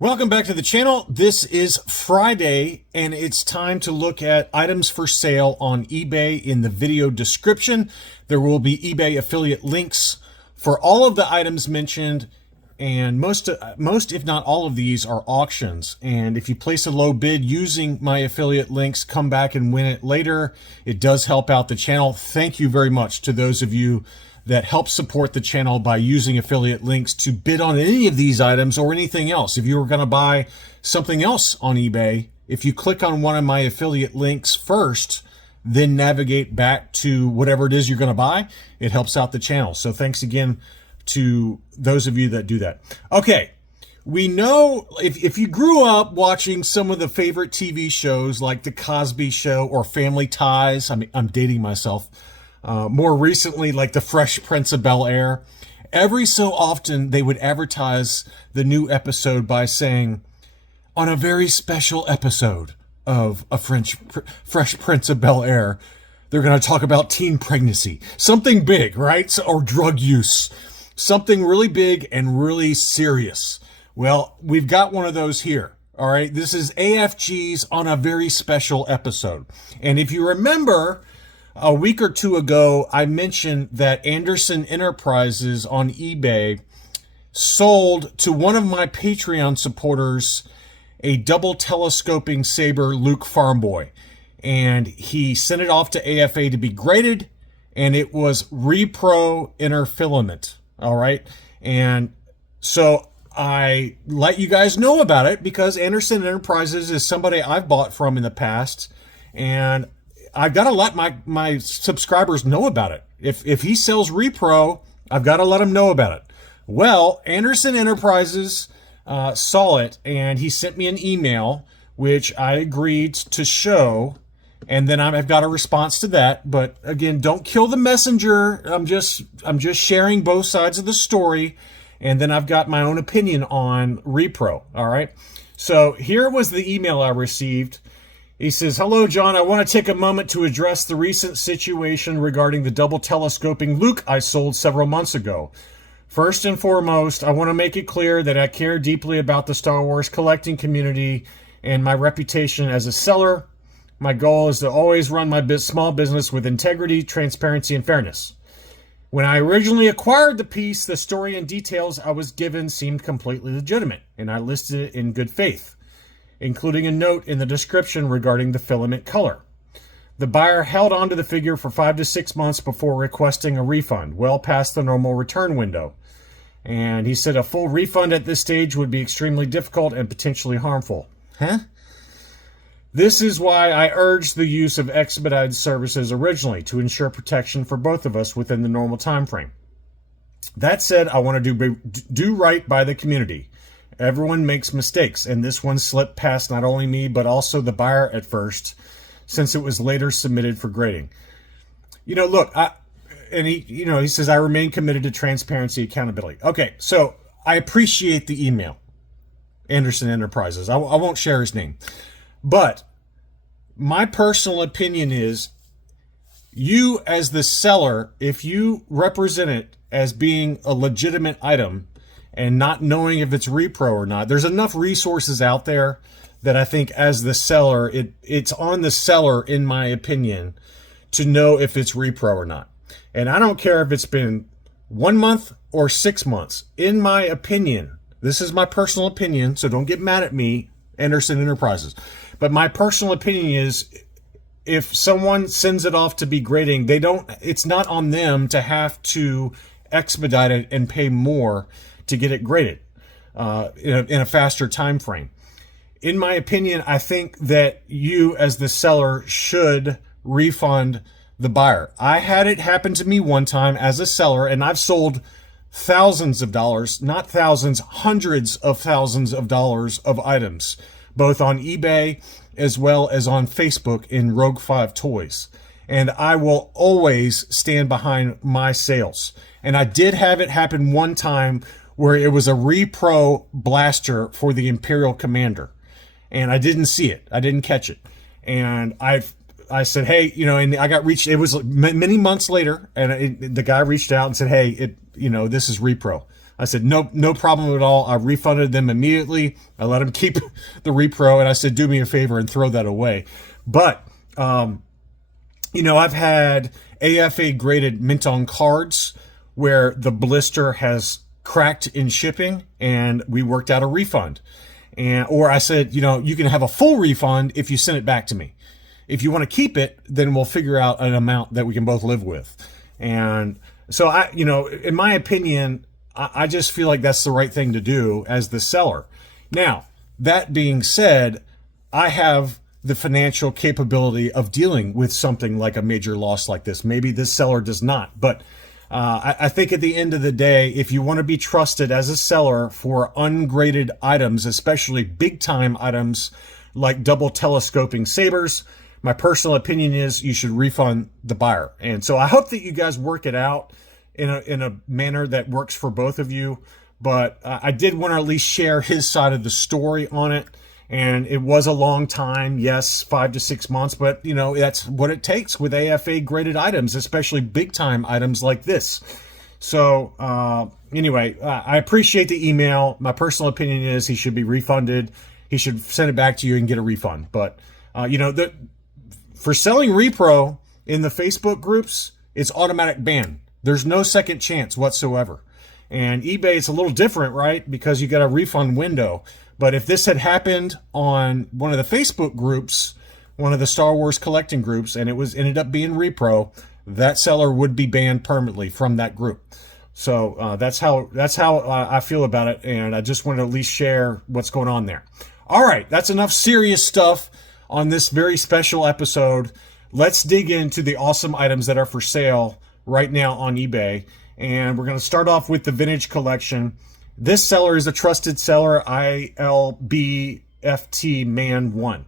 Welcome back to the channel. This is Friday, and it's time to look at items for sale on eBay. In the video description, there will be eBay affiliate links for all of the items mentioned, and most if not all of these are auctions. And if you place a low bid using my affiliate links, come back and win it later. It does help out the channel. Thank you very much to those of you that help support the channel by using affiliate links to bid on any of these items or anything else. If you were going to buy something else on eBay, if you click on one of my affiliate links first, then navigate back to whatever it is you're going to buy, it helps out the channel. So thanks again to those of you that do that. Okay, we know if you grew up watching some of the favorite TV shows like The Cosby Show or Family Ties, I'm dating myself, more recently, like The Fresh Prince of Bel-Air, every so often they would advertise the new episode by saying, on a very special episode of a Fresh Prince of Bel-Air, they're going to talk about teen pregnancy. Something big, right? Or drug use. Something really big and really serious. Well, we've got one of those here. All right. This is AFG's on a very special episode. And if you remember, a week or two ago, I mentioned that Anderson Enterprises on eBay sold to one of my Patreon supporters a double telescoping saber Luke Farm Boy. And he sent it off to AFA to be graded, and it was repro inner filament. All right. And so I let you guys know about it because Anderson Enterprises is somebody I've bought from in the past, and I've got to let my subscribers know about it. If he sells repro, I've got to let him know about it. Well, Anderson Enterprises saw it, and he sent me an email, which I agreed to show, and then I've got a response to that. But again, don't kill the messenger. I'm just sharing both sides of the story, and then I've got my own opinion on repro. All right. So here was the email I received. He says, "Hello, John. I want to take a moment to address the recent situation regarding the double telescoping Luke I sold several months ago. First and foremost, I want to make it clear that I care deeply about the Star Wars collecting community and my reputation as a seller. My goal is to always run my small business with integrity, transparency, and fairness. When I originally acquired the piece, the story and details I was given seemed completely legitimate, and I listed it in good faith, including a note in the description regarding the filament color. The buyer held on to the figure for 5 to 6 months before requesting a refund, well past the normal return window. And he said a full refund at this stage would be extremely difficult and potentially harmful." Huh? "This is why I urged the use of expedited services originally, to ensure protection for both of us within the normal time frame. That said, I want to do right by the community. Everyone makes mistakes, and this one slipped past not only me, but also the buyer at first, since it was later submitted for grading. Look, he says, I remain committed to transparency, accountability." Okay, so I appreciate the email, Anderson Enterprises. I won't share his name. But my personal opinion is, you as the seller, if you represent it as being a legitimate item, and not knowing if it's repro or not, there's enough resources out there that I think as the seller, it's on the seller, in my opinion, to know if it's repro or not. And I don't care if it's been 1 month or 6 months. In my opinion, this is my personal opinion, so don't get mad at me, Anderson Enterprises. But my personal opinion is, if someone sends it off to be grading, it's not on them to have to expedite it and pay more to get it graded in a faster time frame. In my opinion, I think that you as the seller should refund the buyer. I had it happen to me one time as a seller, and I've sold thousands of dollars, not thousands, hundreds of thousands of dollars of items, both on eBay as well as on Facebook in Rogue 5 Toys. And I will always stand behind my sales. And I did have it happen one time where it was a repro blaster for the Imperial Commander. And I didn't see it. I didn't catch it. And I've I said, hey, and I got reached. It was many months later, and the guy reached out and said, hey, this is repro. I said, no problem at all. I refunded them immediately. I let them keep the repro, and I said, do me a favor and throw that away. But I've had AFA graded mint on cards where the blister has cracked in shipping, and we worked out a refund. Or I said, you can have a full refund if you send it back to me. If you want to keep it, then we'll figure out an amount that we can both live with. And so in my opinion, I just feel like that's the right thing to do as the seller. Now, that being said, I have the financial capability of dealing with something like a major loss like this. Maybe this seller does not, but I think at the end of the day, if you want to be trusted as a seller for ungraded items, especially big time items like double telescoping sabers, my personal opinion is you should refund the buyer. And so I hope that you guys work it out in a manner that works for both of you. But I did want to at least share his side of the story on it. And it was a long time, yes, 5 to 6 months, but that's what it takes with AFA graded items, especially big time items like this. So anyway, I appreciate the email. My personal opinion is he should be refunded. He should send it back to you and get a refund. But for selling repro in the Facebook groups, it's automatic ban. There's no second chance whatsoever. And eBay is a little different, right? Because you got a refund window. But if this had happened on one of the Facebook groups, one of the Star Wars collecting groups, and it ended up being repro, that seller would be banned permanently from that group. So that's how I feel about it, and I just wanted to at least share what's going on there. All right, that's enough serious stuff on this very special episode. Let's dig into the awesome items that are for sale right now on eBay, and we're going to start off with the vintage collection. This seller is a trusted seller, ILBFT Man 1.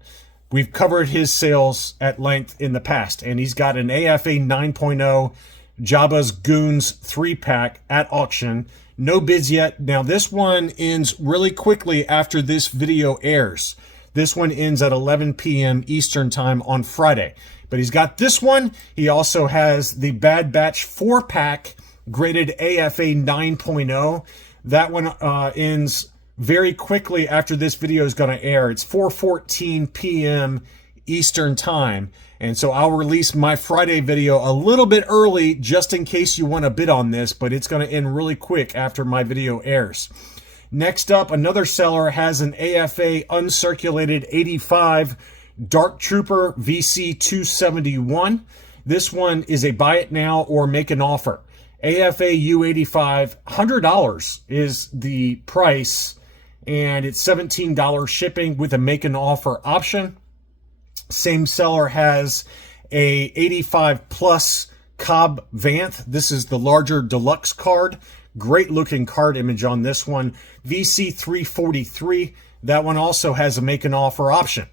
We've covered his sales at length in the past, and he's got an AFA 9.0 Jabba's Goons 3-pack at auction. No bids yet. Now, this one ends really quickly after this video airs. This one ends at 11 p.m. Eastern Time on Friday. But he's got this one. He also has the Bad Batch 4-pack graded AFA 9.0. That one ends very quickly after this video is going to air. It's 4:14 p.m. Eastern Time. And so I'll release my Friday video a little bit early just in case you want to bid on this, but it's going to end really quick after my video airs. Next up, another seller has an AFA uncirculated 85 Dark Trooper VC 271. This one is a buy it now or make an offer. AFA U85, $100 is the price, and it's $17 shipping with a make an offer option. Same seller has a 85 plus Cobb Vanth. This is the larger deluxe card. Great looking card image on this one. VC 343. That one also has a make an offer option.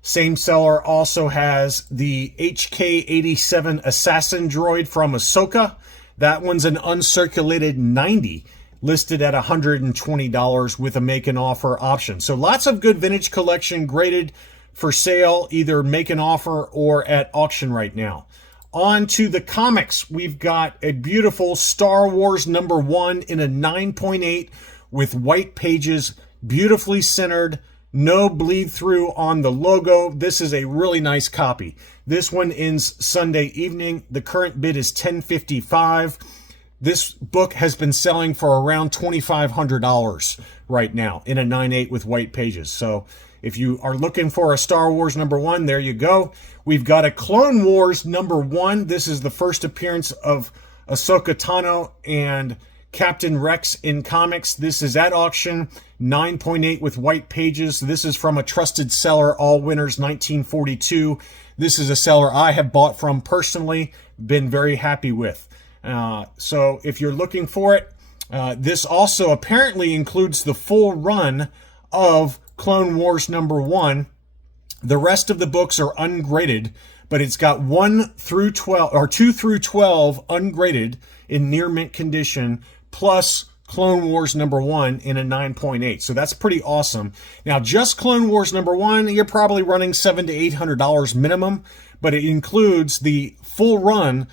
Same seller also has the HK87 Assassin Droid from Ahsoka. That one's an uncirculated 90, listed at $120 with a make an offer option. So lots of good vintage collection graded for sale, either make an offer or at auction right now. On to the comics. We've got a beautiful Star Wars #1 in a 9.8 with white pages, beautifully centered, no bleed through on the logo. This is a really nice copy. This one ends Sunday evening. The current bid is $10.55. This book has been selling for around $2,500 right now in a 9.8 with white pages. So if you are looking for a Star Wars #1, there you go. We've got a Clone Wars #1. This is the first appearance of Ahsoka Tano and Captain Rex in comics. This is at auction, 9.8 with white pages. This is from a trusted seller, All Winners 1942. This is a seller I have bought from personally, been very happy with. So if you're looking for it, this also apparently includes the full run of Clone Wars #1. The rest of the books are ungraded, but it's got 1 through 12 or 2 through 12 ungraded in near mint condition, plus Clone Wars #1 in a 9.8. So that's pretty awesome. Now, just Clone Wars #1, you're probably running $700 to $800 minimum, but it includes the full run,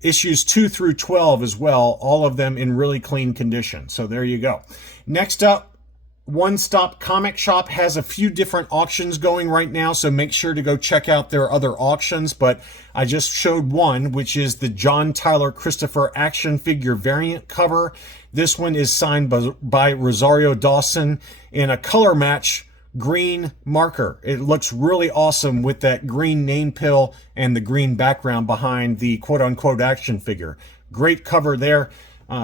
issues 2 through 12 as well, all of them in really clean condition. So there you go. Next up, One Stop Comic Shop has a few different auctions going right now, so make sure to go check out their other auctions. But I just showed one, which is the John Tyler Christopher action figure variant cover. This one is signed by Rosario Dawson in a color match green marker. It looks really awesome with that green name pill and the green background behind the quote-unquote action figure. Great cover there.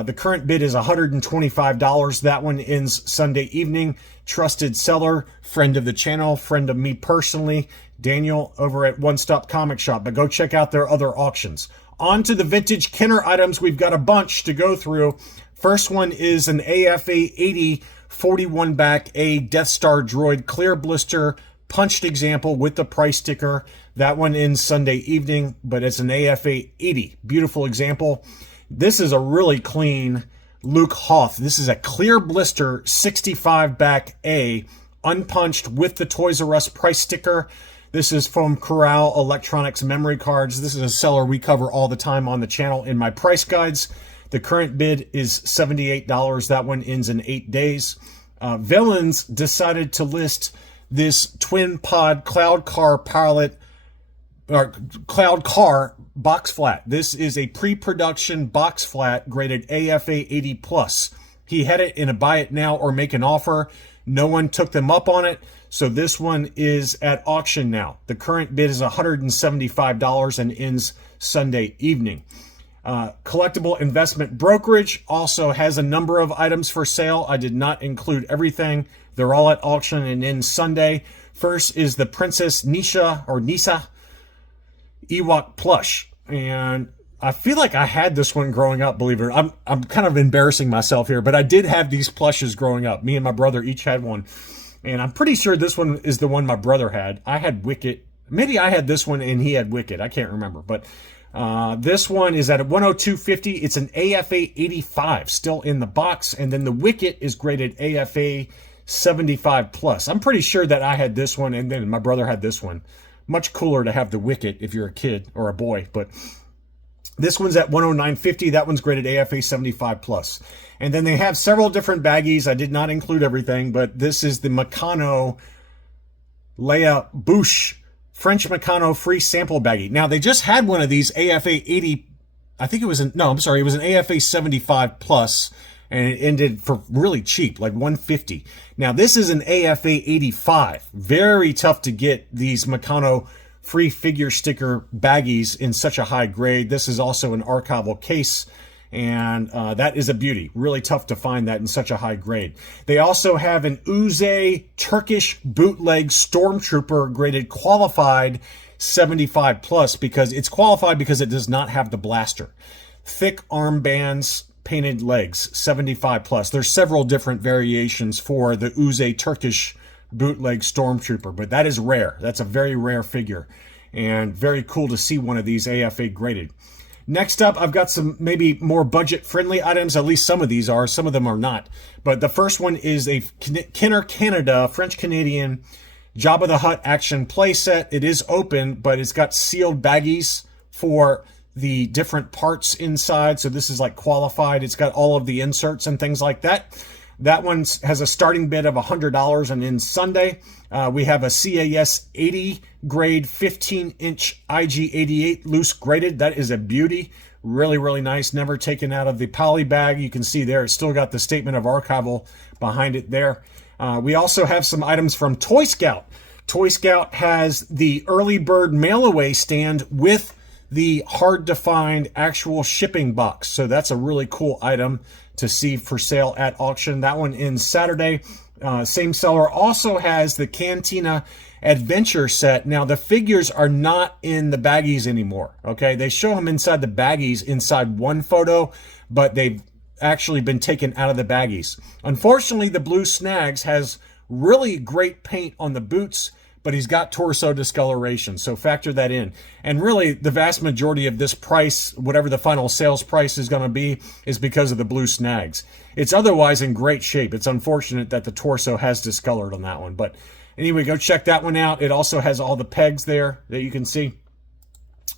The current bid is $125. That one ends Sunday evening. Trusted seller, friend of the channel, friend of me personally, Daniel over at One Stop Comic Shop. But go check out their other auctions. On to the vintage Kenner items. We've got a bunch to go through. First one is an AFA 80 41 back A Death Star droid clear blister punched example with the price sticker. That one ends Sunday evening, but it's an AFA 80. Beautiful example. This is a really clean Luke Hoth. This is a clear blister 65 back A, unpunched with the Toys R Us price sticker. This is from Corral Electronics memory cards. This is a seller we cover all the time on the channel in my price guides. The current bid is $78. That one ends in 8 days. Villains decided to list this twin pod cloud car pilot or cloud car box flat. This is a pre-production box flat graded AFA 80 plus. He had it in a buy it now or make an offer. No one took them up on it, so this one is at auction now. The current bid is $175 and ends Sunday evening. Collectible Investment Brokerage also has a number of items for sale. I did not include everything. They're all at auction and ends Sunday. First is the Princess Nisha or Nisa Ewok plush, and I feel like I had this one growing up, believe it or not. I'm kind of embarrassing myself here, but I did have these plushes growing up. Me and my brother each had one, and I'm pretty sure this one is the one my brother had. I had Wicket. Maybe I had this one and he had Wicket. I can't remember, but this one is at a 102.50. It's an AFA 85 still in the box, and then the Wicket is graded AFA 75 plus. I'm pretty sure that I had this one and then my brother had this one. Much cooler to have the Wicket if you're a kid or a boy, but this one's at 109.50. That one's graded AFA 75 plus. And then they have several different baggies. I did not include everything, but this is the Meccano Leia Bouche French Meccano free sample baggie. Now, they just had one of these AFA 80. I think it was it was an AFA 75 plus, and it ended for really cheap, like $150. Now, this is an AFA 85. Very tough to get these Meccano free figure sticker baggies in such a high grade. This is also an archival case, and that is a beauty. Really tough to find that in such a high grade. They also have an Uze Turkish bootleg Stormtrooper graded qualified 75 plus, because it's qualified because it does not have the blaster. Thick armbands, painted legs, 75 plus. There's several different variations for the Uze Turkish bootleg Stormtrooper, but that is rare. That's a very rare figure, and very cool to see one of these AFA graded. Next up, I've got some maybe more budget-friendly items. At least some of these are. Some of them are not. But the first one is a Kenner Canada, French-Canadian Jabba the Hutt action playset. It is open, but it's got sealed baggies for the different parts inside. So this is like qualified. It's got all of the inserts and things like that. That one has a starting bid of $100 and ends Sunday. We have a CAS 80 grade 15-inch IG88 loose graded. That is a beauty. Really, really nice. Never taken out of the poly bag. You can see there, it's still got the statement of archival behind it there. We also have some items from Toy Scout. Toy Scout has the early bird mail away stand with the hard to find actual shipping box. So that's a really cool item to see for sale at auction. That one ends Saturday. Same seller also has the Cantina Adventure set. Now, the figures are not in the baggies anymore, okay? They show them inside the baggies inside one photo, but they've actually been taken out of the baggies. Unfortunately, the blue Snags has really great paint on the boots, but he's got torso discoloration, so factor that in. And really, the vast majority of this price, whatever the final sales price is going to be, is because of the blue snags. It's otherwise in great shape. It's unfortunate that the torso has discolored on that one, but anyway, go check that one out. It also has all the pegs there that you can see.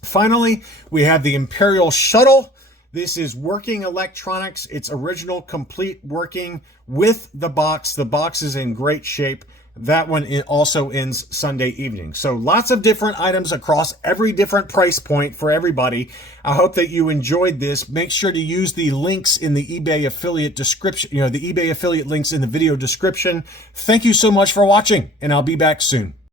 Finally, we have the Imperial Shuttle. This is working electronics. It's original, complete working with the box. The box is in great shape. That one also ends Sunday evening. So lots of different items across every different price point for everybody. I hope that you enjoyed this. Make sure to use the links in the eBay affiliate description, the eBay affiliate links in the video description. Thank you so much for watching, and I'll be back soon.